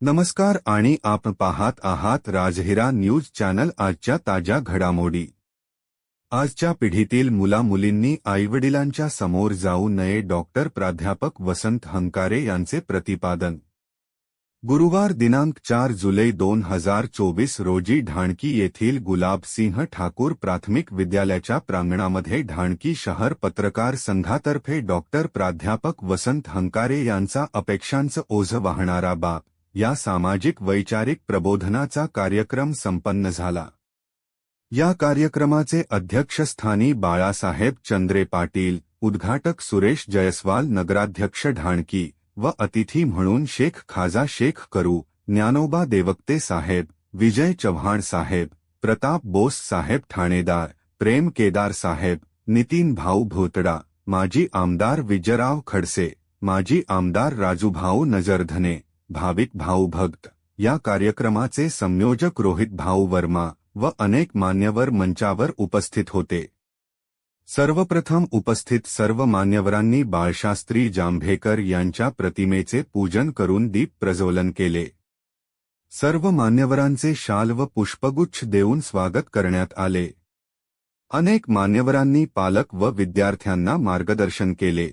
नमस्कार आणि पाहत आहात राजहिरा न्यूज़ चॅनल आजच्या ताज्या घडामोडी. आजच्या पिढीतील मुलामुलींनी आईवडिलांच्या समोर जाऊ नये डॉक्टर प्राध्यापक वसंत हंकारे यांचे प्रतिपादन. गुरुवार दिनांक चार जुलै दोन हज़ार चोवीस रोजी ढाणकी येथील गुलाबसिंह ठाकूर प्राथमिक विद्यालयाच्या प्रांगणामध्ये ढाणकी शहर पत्रकार संघातर्फे डॉक्टर प्राध्यापक वसंत हंकारे यांचा अपेक्षांचं ओझं वाहणारा बाप. या सामाजिक वैचारिक प्रबोधनाचा कार्यक्रम संपन्न झाला. या कार्यक्रमाचे अध्यक्षस्थानी बाळासाहेब चंद्रे पाटील, उद्घाटक सुरेश जयस्वाल, नगराध्यक्ष ढाणकी व अतिथी म्हणून शेख खाजा शेख करू, ज्ञानोबा देवक्ते साहेब, विजय चव्हाण साहेब, प्रताप बोस साहेब ठाणेदार, प्रेम केदार साहेब, नितीन भाऊ भोतडा, माजी आमदार विजयराव खडसे, माजी आमदार राजूभाऊ नजरधने भाविक भाऊ भक्त या कार्यक्रमाचे संयोजक रोहित भाऊ वर्मा व अनेक मान्यवर मंचावर उपस्थित होते. सर्वप्रथम उपस्थित सर्व मान्यवरांनी बाळशास्त्री जांभेकर यांच्या प्रतिमेचे पूजन करून दीप प्रज्वलन केले. सर्व मान्यवरांचे शाल व पुष्पगुच्छ देऊन स्वागत करण्यात आले. अनेक मान्यवरांनी पालक व विद्यार्थ्यांना मार्गदर्शन केले.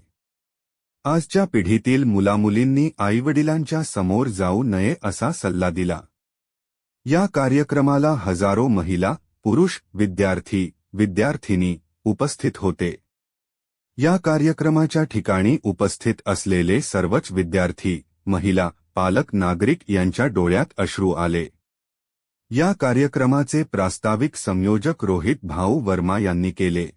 आजच्या पिढीतील मुलामुलींनी आईवडिलांच्या समोर जाऊ नये असा सल्ला दिला. या कार्यक्रमाला हजारो महिला पुरुष विद्यार्थी विद्यार्थिनी उपस्थित होते. या कार्यक्रमाच्या ठिकाणी उपस्थित असलेले सर्वच विद्यार्थी महिला पालक नागरिक यांच्या डोळ्यात अश्रू आले. या कार्यक्रमाचे प्रास्ताविक संयोजक रोहित भाऊ वर्मा यांनी केले.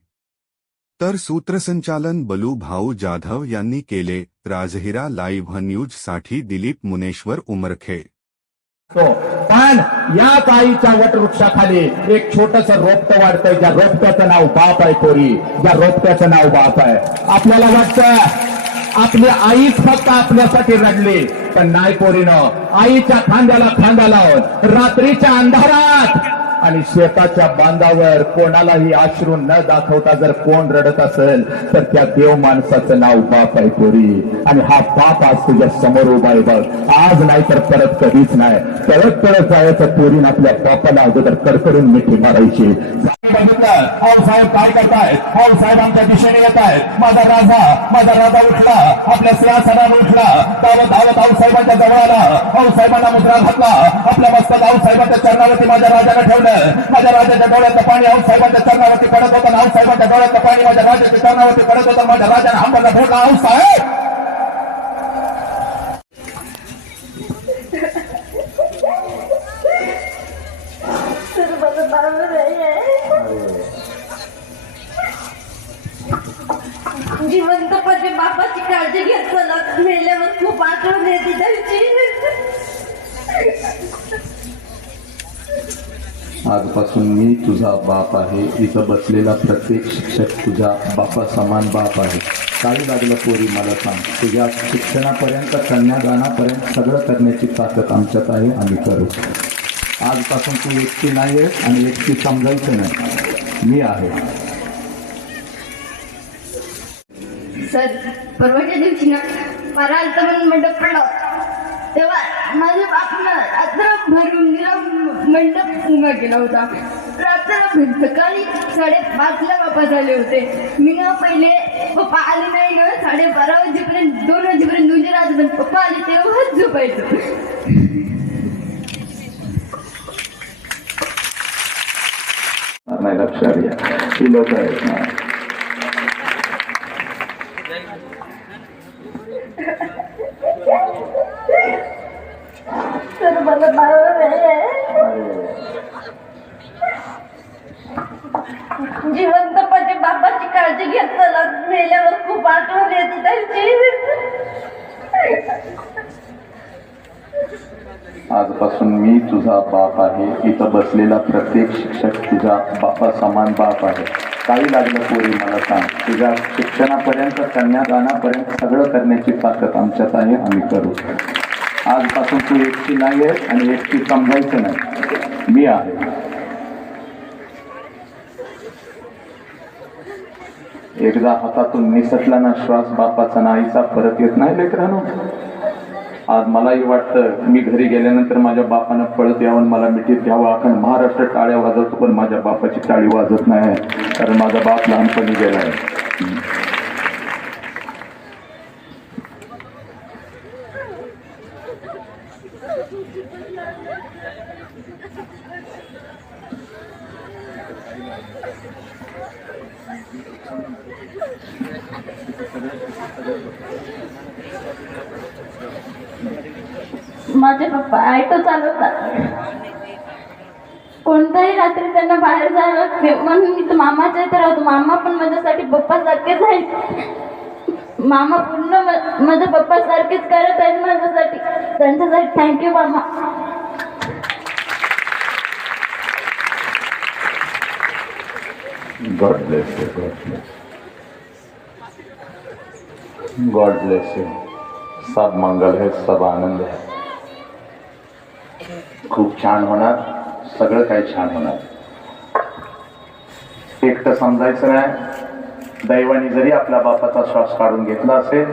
तर सूत्रसंचालन बलू भाऊ जाधव यांनी केले राजहिरा लाईव्ह न्यूजसाठी दिलीप मुनेश्वर उमरखे. हो, पण या काळीच्या वटवृक्षाखाली एक छोटस रोपट वाढतंय ज्या रोपट्याचं नाव बाप आहे कोरी ज्या रोपट्याचं नाव बाप आहे. आपल्याला वाटतं आपली आईच फक्त आपल्यासाठी रडली पण नाही पोरीनं आईच्या खांद्याला खांदा लावून रात्रीच्या अंधारात आणि शेताच्या बांधावर कोणालाही आश्रू न दाखवता जर कोण रडत असेल तर त्या देव माणसाचं नाव बाप आहे पोरी. आणि हा बाप आज तुझ्या समोर उभा आहे बघ. आज नाही तर परत कधीच नाही. परत परत जायचं पोरीन आपल्या बापाला अगोदर कडकडून मिठी मारायची. बघितलं? हो साहेब काय करतायत भाऊ हो साहेब आमच्या दिशेने येत आहेत माझा राजा माझा राजा उठला. आपल्या सिंहासनावर उठला. धावत धावत आऊ साहेबांच्या जवळ आला. आऊ साहेबांना मुद्रा घातला. आपल्या मस्तक आऊ साहेबांच्या चरणावरती माझ्या राजाला ठेवला. माझ्या राजाच्या डोळ्याचं पाणी आऊ साहेबांच्या चरणावरती पडत होतं आऊ साहेबांच्या डोळ्याचं पाणी माझ्या राजाच्या चरणावरती पडत होतं माझ्या राजाने आंबाला फोडला आऊ साहेब तर माझं जिवंतपणे बापाची काळजी घेत मेल्यावर खूप आठवण येते त्यांची आजपासून मी तुझा बाप आहे. इथं बसलेला प्रत्येक शिक्षक तुझ्या बापा समान बाप आहे. काही लागलं पोरी मला सांग. तुझ्या शिक्षणापर्यंत कन्यादानापर्यंत सगळं करण्याची ताकद आमच्यात आहे आम्ही करू. आजपासून तू एकटी नाही आहे आणि एकटी समजायचं नाही. मी आहे. सर परवाच्या दिवशी ना मला अंतमन मंडप पडला तेव्हा माझ्या बापानं रात्र भरून गेला मंडप उभा केला होता. रात्र सकाळी साडेपाचला बापा झाले होते. मी ना पहिले पप्पा आले नाही ना साडेबारा वाजेपर्यंत दोन वाजेपर्यंत दुजे राहत पप्पा आले तेव्हाच झोपायचं. नाही लक्षात घ्या. ही लोक आहेत ना. तर मला बाळ जिवंतपणे बाबाची काळजी घेतला मेल्यावर खूप आठवण येते त्यांची. आजपासून मी तुझा बाप आहे. इथं बसलेला प्रत्येक शिक्षक तुझा बापा समान बाप आहे. काही लागलं पोरी मला सांग. तुझ्या शिक्षणापर्यंत कन्यादानापर्यंत सगळं करण्याची ताकद आमच्यात आहे आम्ही करू. आजपासून तू एकटी नाही आहे आणि एकटी समजायचं नाही. मी आहे. एकदा हातातून निसटला ना श्वास बापाचा ना आईचा परत येत नाही लेकरांनो. आज मलाही वाटतं मी घरी गेल्यानंतर माझ्या बापानं पळत यावं मला मिठीत घ्यावं. अखंड महाराष्ट्र टाळ्या वाजवतो पण माझ्या बापाची टाळी वाजत नाही. कारण माझा बाप लहानपणी गेला आहे. माझे पप्पा ऑटो चालवतात. कोणत्याही रात्री त्यांना बाहेर जायला लागते म्हणून मी तर मामाच्या इथे राहतो. मामा पण माझ्यासाठी पप्पासारखेच आहेत. मामा पूर्ण म- माझ्या पप्पासारखेच करत आहेत माझ्यासाठी. त्यांच्यासाठी थँक्यू मामा. God bless you. God bless you. God bless you. सब मंगल है सब आनंद है खूप छान होणार सगळं काही छान होणार एकटं समजायचं नाही दैवाने जरी आपल्या बापाचा श्वास काढून घेतला असेल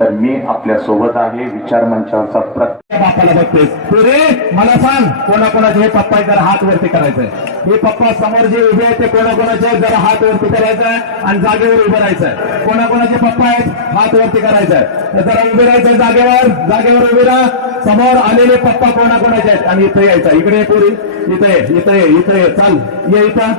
तर मी आपल्यासोबत आहे विचार मंचावरचा प्रत्येक बापाला बघतेस पुरे मला सांग कोणाकोणाचे हे पप्पा जर हात वरती करायचंय हे पप्पा समोर जे उभे आहेत ते कोणाकोणाचे आहेत, जरा हात वरती करायचंय आणि जागेवर उभं राहायचंय कोणाकोणाचे पप्पा आहेत? हात वरती करायचंय तर जरा उभे राहायचंय जागेवर. जागेवर उभे राहा. समोर आलेले पप्पा कोणाकोणाचे आहेत? आणि इथं यायचं इकडे पुरी. इथे ये, इथे ये, इथे ये. चाल ये इथं.